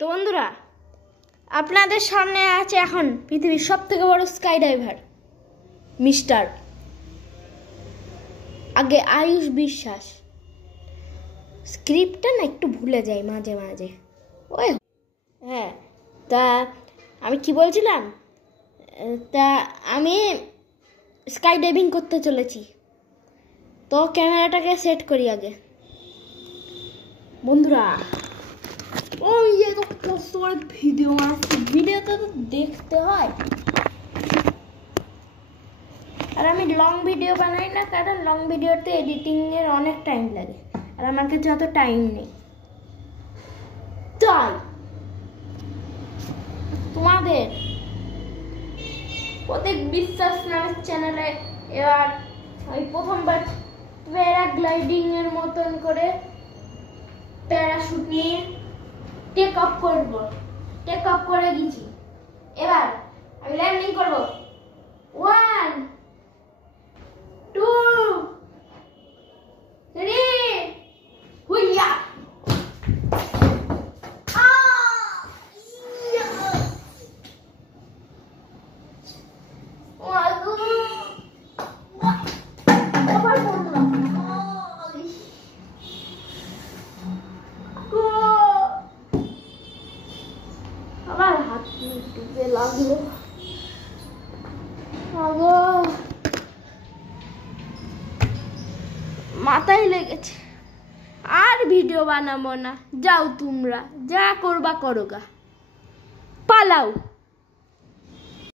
তো বন্ধুরা, আপনাদের সামনে আছে এখন পৃথিবীর সবথেকে বড় স্কাই ডাইভার মিস্টার আগে আয়ুষ বিশ্বাস। স্ক্রিপ্টটা না একটু ভুলে যাই মাঝে মাঝে। ওই হ্যাঁ, তা আমি কি বলছিলাম, তা আমি স্কাই ডাইভিং করতে চলেছি। তো ক্যামেরাটাকে সেট করি আগে। বন্ধুরা, ওই যে তো কষ্ট করে ভিডিও আসছে, ভিডিওতে তো দেখতে হয়। আর আমি লং ভিডিও বানাই না, কারণ লং ভিডিওতে এডিটিংয়ের অনেক টাইম লাগে, আর আমার কাছে অত টাইম নেই। তাই তোমাদের প্রত্যেক বিশ্বাস নামের চ্যানেলে এবার আমি প্রথমবার প্যারাগ্লাইডিং এর মতন করে প্যারাশুট নিয়ে টেক অফ করব। টেক অফ করে গেছি, এবার আমি ল্যান্ডিং করব। 1 2 3 হুইয়া। আমার হাত টিপে লাগলো, মাথায় লেগেছে। আর ভিডিও বানাবো না, যাও তোমরা, যা করবা করো গা, পালাও।